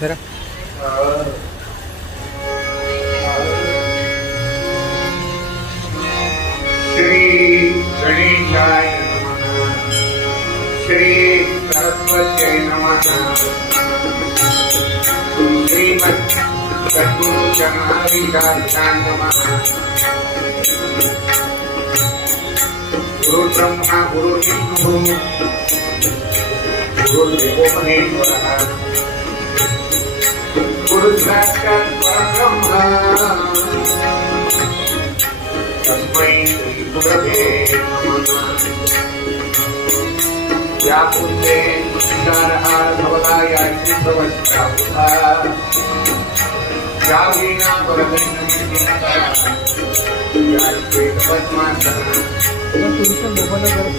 खरा। श्री गणेशाय श्री सरस्वत्यै नमः। श्रीमत् चतुर्चमादिकाभ्यां गुरुब्रह्मा गुरुर्विष्णुः गुरुर्देवो महेश्वरः व्यापुते नरहारभवदायाचितवच्छापुता या वीणा परमेन्द्रमिति नकरा याचिते पद्मासना पण तुमच्या मोबाईलला जरा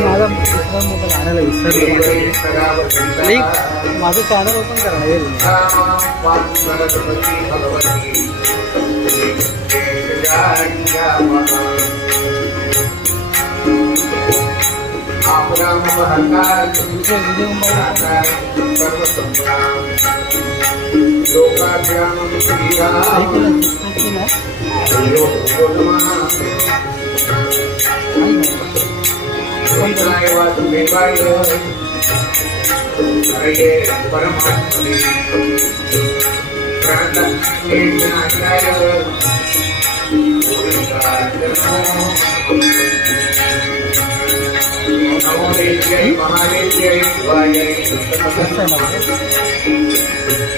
माझा दुसरा मोबाईल आणायला विसरलो लिंक माझं चॅनल ओपन करा हे. दुसरा व्हिडिओ मोबाईल ऐकलं दिसतच नाही.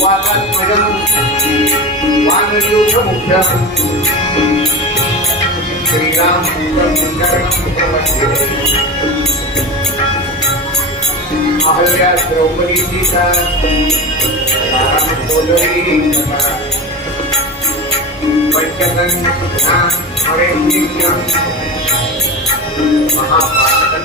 वातात्मजं वानरयूथमुख्यं द्रौपदी सीता रामकोदरी पंचकन्या हरे नित्यं महापातकनाशनम्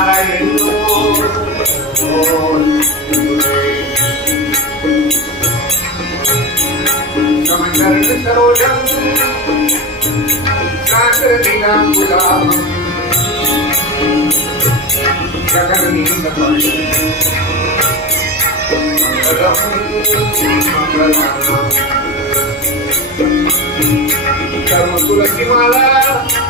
Terus kasih di menonton!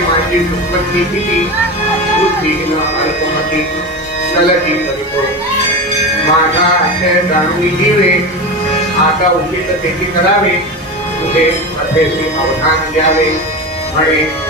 माझी उत्पत्ती किती बुद्धी न अल्पमती सलटी करीतो माझा सत्य जाणून घ्यावे. आता उचित तेथे करावे. तुझे अध्येशी अवधान द्यावे म्हणे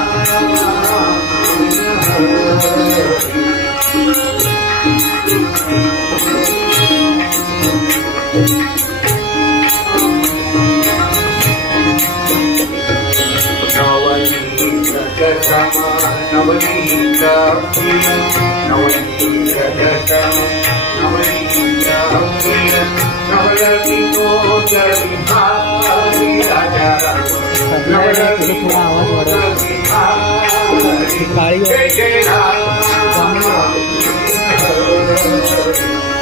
काळी जय जय राम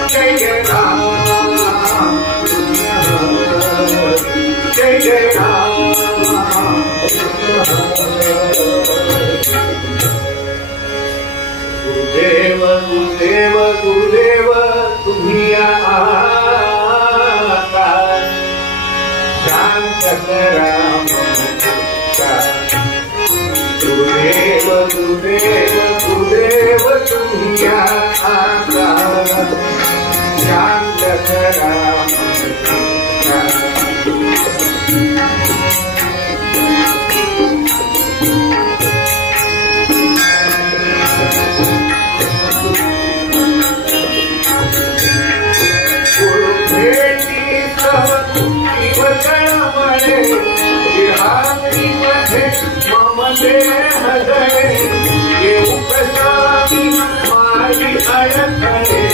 जय जय राम जय जय राम गुरुदेव गुरुदेव गुरुदेव तुम्ही आता शांत करा गुरुदेव गुरुदेव गुरुदेव तुम्ही आता शांत करा मम देह धरे येऊ माझी अडथळे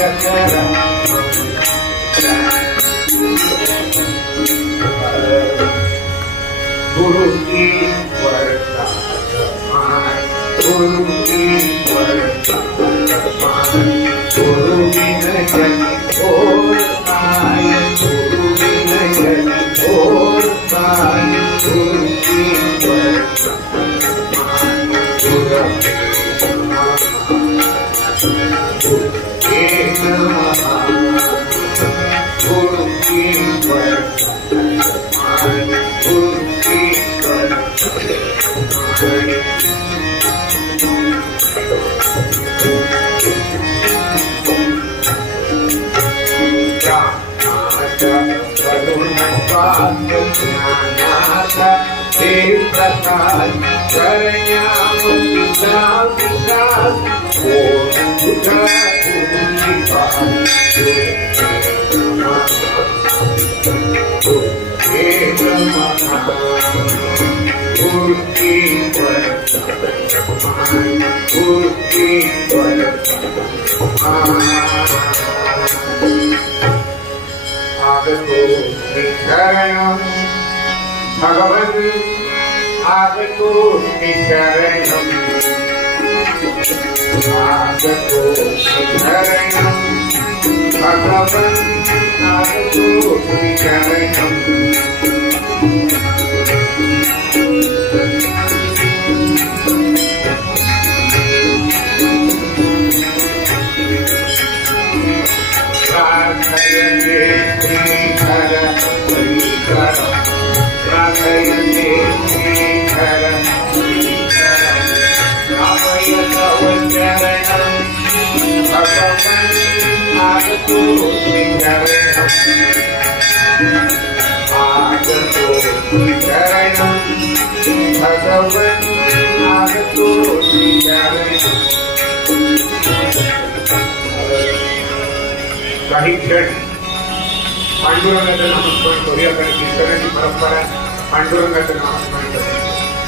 शांत Thank you. शरणम भगवन आगतो शरणम आगतो शरणम भगवन ఆగకు శరణం ఆగకు శరణం భగవన్ ఆగకు శరణం Thank you. काही क्षण पांडुरंगाचं नामस्मरण करूया कारण कीर्तनाची परंपरा पांडुरंगाचं नामस्मरण करूया.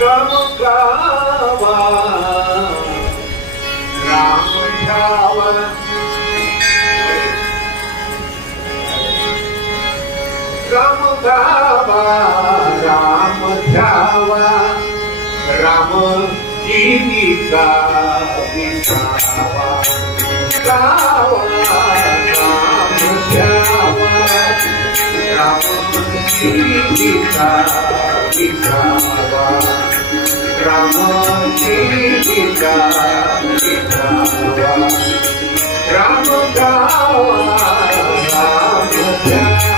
Rama Rama गावा राम ध्यावा राम जीविका विसावा. गावा राम ध्यावा राम जीविका विसावा. राम जीविका विसावा. राम गावा राम ध्यावा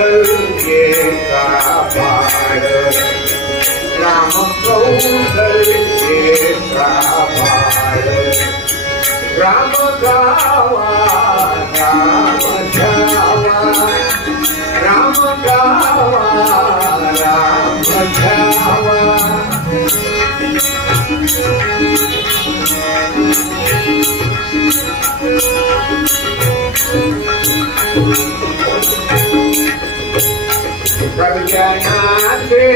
कौशल्ये का पाड राम कौशल्ये का पाड राम गावा राम जावा राम गावा राम जावा कल्याणाचे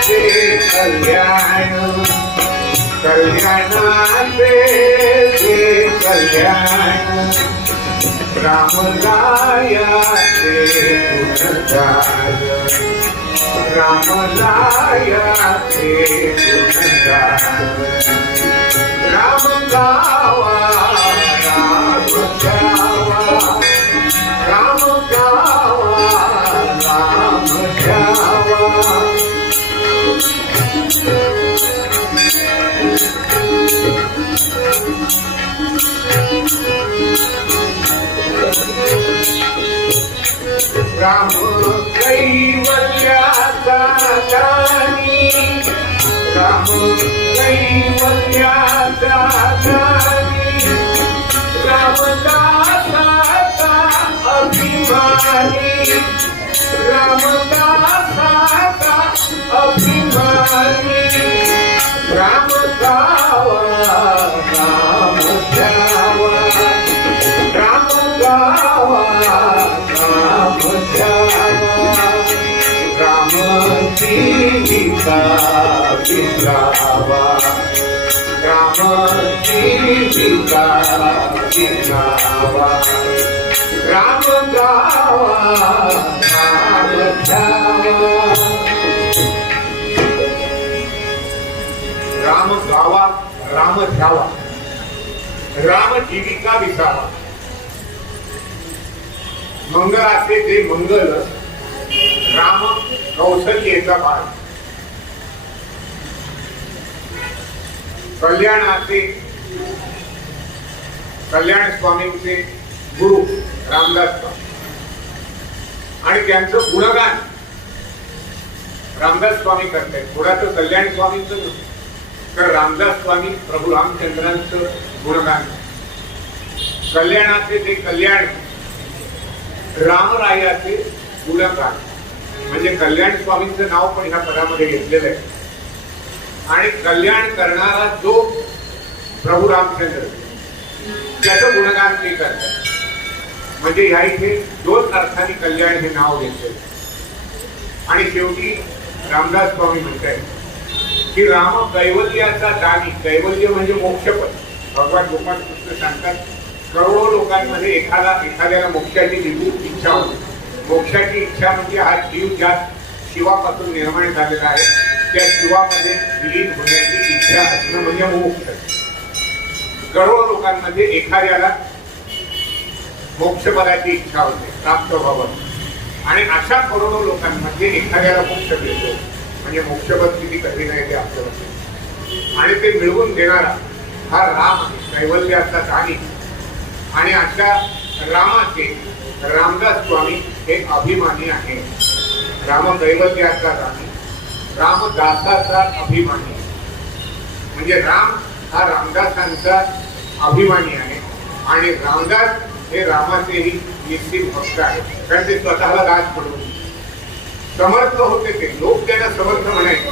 ते कल्याण कल्याणाचे ते कल्याण रामलायाचे गुणगान राम कैवल्याचा दानी राम कैवल्याचा दानी रामदासाचा अभिमानी रामदासाचा अभिमानी राम गावा राम द्यावा राम गावा राम राम राम गावा राम द्यावा राम गावा राम राम जीविका विसावा. मंगलाचे ते मंगल राम कौशल्येचा भाग कल्याणाचे कल्याण स्वामींचे गुरु रामदास स्वामी. आणि त्यांचं गुणगान रामदास स्वामी करतायत. गुणाचं कल्याण स्वामींचं तर रामदास स्वामी प्रभू रामचंद्रांचं गुणगान. कल्याणाचे ते कल्याण रामरायाचे मुलाकार म्हणजे कल्याण स्वामींचं नाव पण ह्या पदामध्ये घेतलेलं आहे. आणि कल्याण करणारा जो प्रभू रामचंद्र त्याचं गुणगान ते करतात. म्हणजे ह्या इथे दोन अर्थाने कल्याण हे नाव घेतले आणि शेवटी रामदास स्वामी म्हणतात की राम कैवल्याचा दानी कैवल्य म्हणजे मोक्षपद भगवान गोपाल कृष्ण सांगतात करोडो लोकांमध्ये एखादा एखाद्याला मोक्षाची दिवू इच्छा होती. मोक्षाची इच्छा म्हणजे हा जीव ज्या शिवापासून निर्माण झालेला आहे त्या शिवामध्ये विलीन होण्याची इच्छा असणं म्हणजे मोक्ष. करोडो लोकांमध्ये एखाद्याला मोक्षपदाची इच्छा होते प्राप्त व्हावं. आणि अशा करोडो लोकांमध्ये एखाद्याला मोक्ष मिळतो. म्हणजे मोक्षपद किती कठीण आहे ते आपल्याला आणि ते मिळवून देणारा हा राम आहे कैवल्याचा दानी. आणि अशा रामाचे रामदास स्वामी हे अभिमानी आहे. राम दैवत्याचा दानी रामदासाचा अभिमानी. म्हणजे राम हा रामदासांचा अभिमानी आहे. आणि रामदास हे रामाचेही निश्चित भक्त आहेत. कारण ते स्वतःला दास म्हणून. समर्थ होते ते. लोक त्यांना समर्थ म्हणायचे.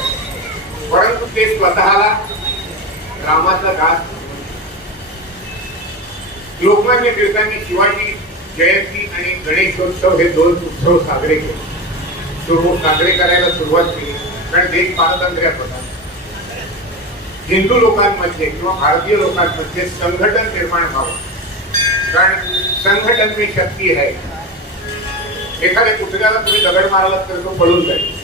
परंतु ते स्वतःला रामाचा दास लोकमान्य टिळकांनी शिवाजी जयंती आणि गणेशोत्सव हे दोन उत्सव साजरे केले. सुरू साजरे करायला सुरुवात केली कारण देश पारतंत्र्यात होता. हिंदू लोकांमध्ये किंवा भारतीय लोकांमध्ये संघटन निर्माण व्हावं. कारण संघटन मी शक्ती आहे. एखाद्या कुत्र्याला तुम्ही दगड मारला तर तो पळून जाईल.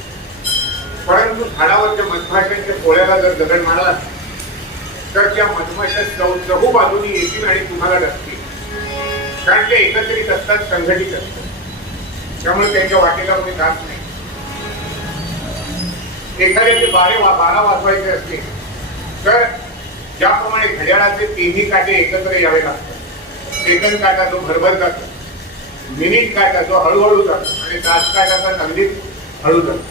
परंतु झाडावरच्या मधमाशांच्या पोळ्याला जर दगड मारला तर त्या मधमाशा चौ चहू बाजूनी येतील आणि तुम्हाला डसतील. कारण ते एकत्रित असतात संघटित असतात. त्यामुळे त्यांच्या वाटेला कोणी जात नाही. एखाद्याचे बारे वा बारा वाजवायचे असतील तर ज्याप्रमाणे घड्याळाचे तिन्ही काटे एकत्र यावे लागतात. सेकंद काटा जो भरभर जातो मिनिट काटा जो हळूहळू जातो आणि तास काटाचा अगदीच हळू जातो.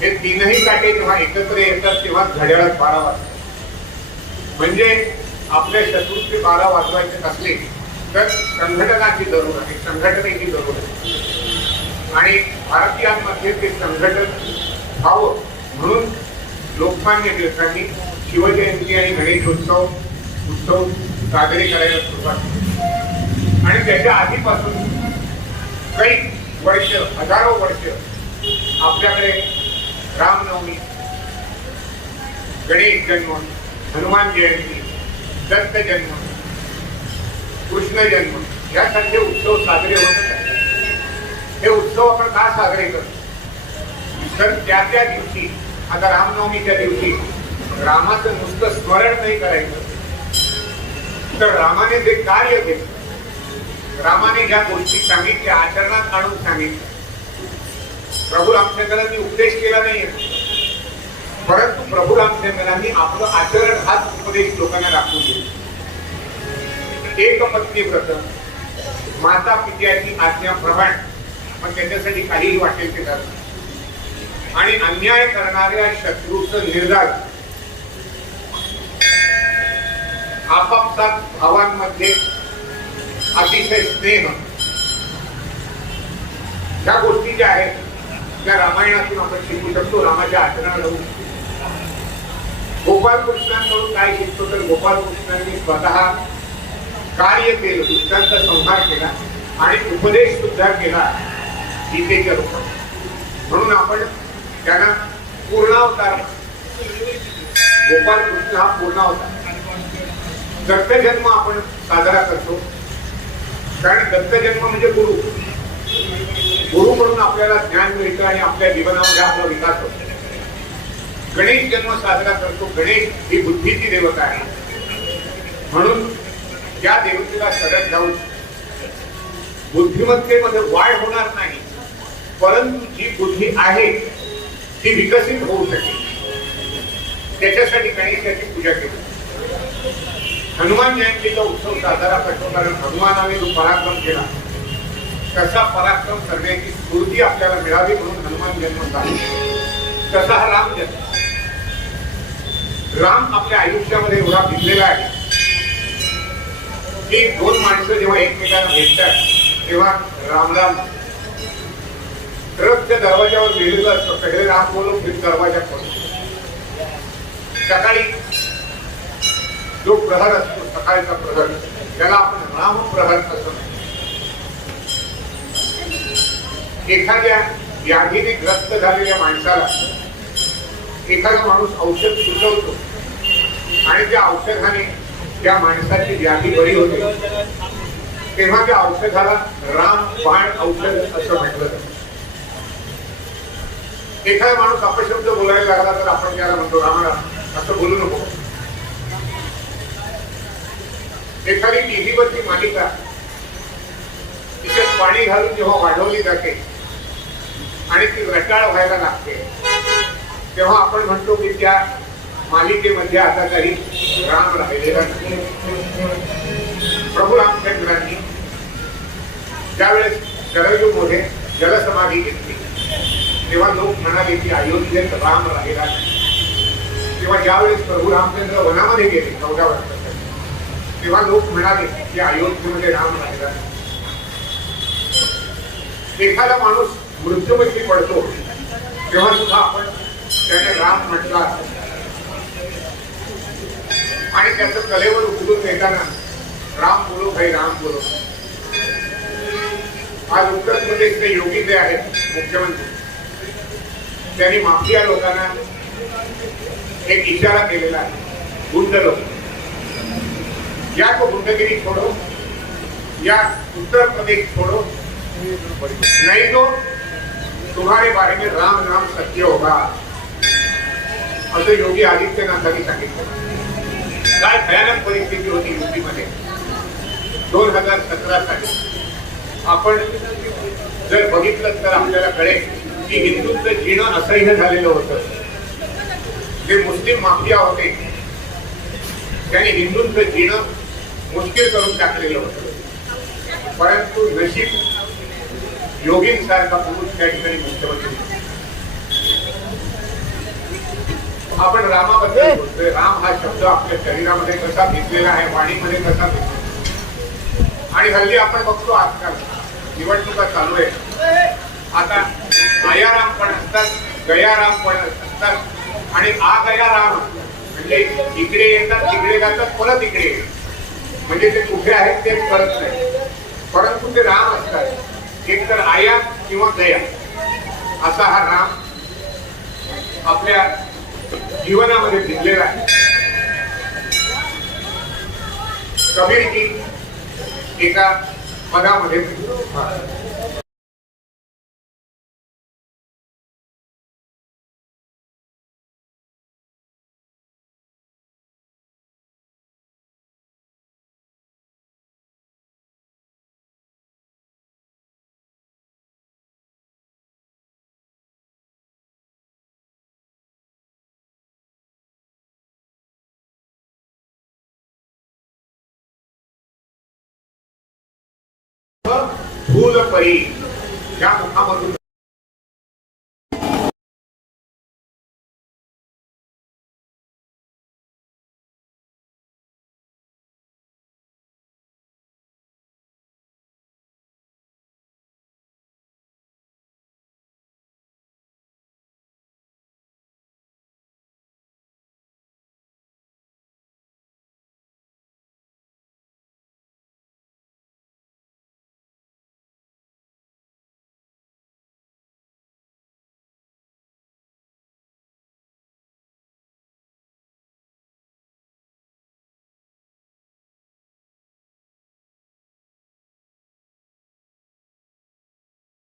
हे तीनही काटे जेव्हा एकत्र येतात तेव्हा घड्याळात बारा वाजतात. म्हणजे आपल्या शत्रूचे बारा वाजवायचे असले तर संघटनाची जरूर आहे संघटनेची जरूर आहे. आणि भारतीयांमध्ये ते संघटन व्हावं म्हणून लोकमान्य टिळकांनी शिवजयंती आणि गणेशोत्सव उत्सव साजरे करायला सुरुवात केली. आणि त्याच्या आधीपासून काही वर्ष हजारो वर्ष आपल्याकडे रामनवमी गणेश जन्म हनुमान जयंती दत्त जन्म कृष्ण जन्म यासारखे उत्सव साजरे होत हे उत्सव आपण का साजरे करतो? तर त्या त्या दिवशी आता रामनवमीच्या दिवशी रामाचं नुसतं स्मरण नाही करायचं. तर रामाने जे कार्य केलं रामाने ज्या गोष्टी सांगितल्या आचरणात आणून सांगितल्या प्रभू रामचंद्रांनी उपदेश केला नाही परंतु प्रभू रामचंद्रांनी आपलं आचरण हाच उपदेश लोकांना दाखवून दिला. एक पत्नी व्रत. माता पित्याची आज्ञाप्रमाण पण त्याच्यासाठी काहीही वाटेल ते करत आणि अन्याय करणाऱ्या शत्रूचं निर्धार. आपापसात भावांमध्ये अतिशय स्नेह. ह्या गोष्टी ज्या आहेत त्या रामायणातून आपण शिकू शकतो रामाच्या आचरणाला गोपालकृष्णांकडून गोपाल काय शिकतो तर गोपालकृष्णांनी स्वतः कार्य केलं दुष्टांचा संहार केला आणि उपदेश सुद्धा केला गीतेच्या रूपात. म्हणून आपण त्यांना पूर्णावतार गोपाल कृष्ण हा पूर्णावतार. दत्तजन्म आपण साजरा करतो. कारण दत्तजन्म म्हणजे गुरु. गुरु म्हणून आपल्याला ज्ञान मिळतं आणि आपल्या जीवनामध्ये आपला विकास होतो. गणेश जन्म साजरा करतो. गणेश ही बुद्धीची देवता आहे. म्हणून त्या देवतेला शरण जाऊन बुद्धिमत्तेमध्ये वाढ होणार नाही परंतु जी बुद्धी आहे ती विकसित होऊ शकेल. त्याच्यासाठी गणेशाची पूजा केली. हनुमान जयंतीचा उत्सव साजरा करतो कारण हनुमानाने जो पराक्रम केला तसा पराक्रम करण्याची स्फूर्ती आपल्याला मिळावी म्हणून हनुमान जन्म झाला तसा हा राम जन्म. राम आपल्या आयुष्यामध्ये एवढा भिजलेला आहे. की दोन माणसं जेव्हा एकमेकांना भेटतात तेव्हा रामराम राम ट्रकच्या दरवाजावर लिहिलेलं असतं. पहिले राम बोलो फिर दरवाजा खोलो सकाळी जो प्रहर असतो सकाळचा प्रहर त्याला आपण राम प्रहर असं एखाद्या व्याधीने ग्रस्त झालेल्या माणसाला एखादा माणूस औषध सुचवतो. आणि त्या औषधाने त्या माणसाची व्याधी बरी होते. तेव्हा त्या औषधाला राम बाण औषध असं म्हटलं जात. एखादा माणूस अपशब्द बोलायला लागला तर आपण त्याला म्हणतो रामराम असं बोलू नको. एखादी टीव्हीवरची मालिका तिच्यात पाणी घालून जेव्हा वाढवली जाते आणि ती रटाळ व्हायला लागते तेव्हा आपण म्हणतो की त्या मालिकेमध्ये आता काही राम राहिलेला नाही. प्रभू रामचंद्रांनी ज्यावेळेस शरयूमध्ये जलसमाधी घेतली. तेव्हा लोक म्हणाले की अयोध्येत राम राहिला तेव्हा ज्यावेळेस प्रभू रामचंद्र वनामध्ये गेले चौदा वर्षासाठी तेव्हा लोक म्हणाले की अयोध्येमध्ये राम राहिला एखादा माणूस मृत्यूपैकी पडतो तेव्हा सुद्धा आपण त्याने राम म्हटला. आणि त्याचं कलेवर उघडून देताना राम बोलो भाई राम बोलो आज उत्तर प्रदेशचे योगी जे आहेत मुख्यमंत्री त्यांनी माफिया लोकांना एक इशारा केलेला आहे. गुंड लोक. या तो गुंडगिरी छोडो या उत्तर प्रदेश छोडो. नहीं तो तुम्हारे बारे में राम नाम सत्य होगा. असं योगी आदित्यनाथांनी सांगितलं. काय भयानक परिस्थिती होती युपीमध्ये दोन हजार सतरा साली आपण जर बघितलं तर आपल्याला कळेल की हिंदूंचं जीणं असह्य झालेलं होतं. जे मुस्लिम माफिया होते त्यांनी हिंदूंचं जीणं मुश्किल करून टाकलेलं होतं. परंतु नशीब योगींसारखा पुरुष त्या ठिकाणी मुख्यमंत्री होता. आपण रामाबद्दल बोलतोय. राम हा शब्द आपल्या शरीरामध्ये कसा भिजलेला आहे वाणीमध्ये कसा भिजलेला आणि हल्ली आपण बघतो आजकाल निवडणुका चालू आहे आता आयाराम पण असतात गयाराम पण असतात. आणि आ गया राम म्हणजे इकडे येतात तिकडे जातात परत इकडे येतात. म्हणजे ते कुठे आहेत ते कळत नाही. परंतु ते राम असतात. एक तर आया किंवा गया. असा हा राम आपल्या जीवनामध्ये भिजलेला आहे. कबीरची एका पदामध्ये परी. या मुखामधून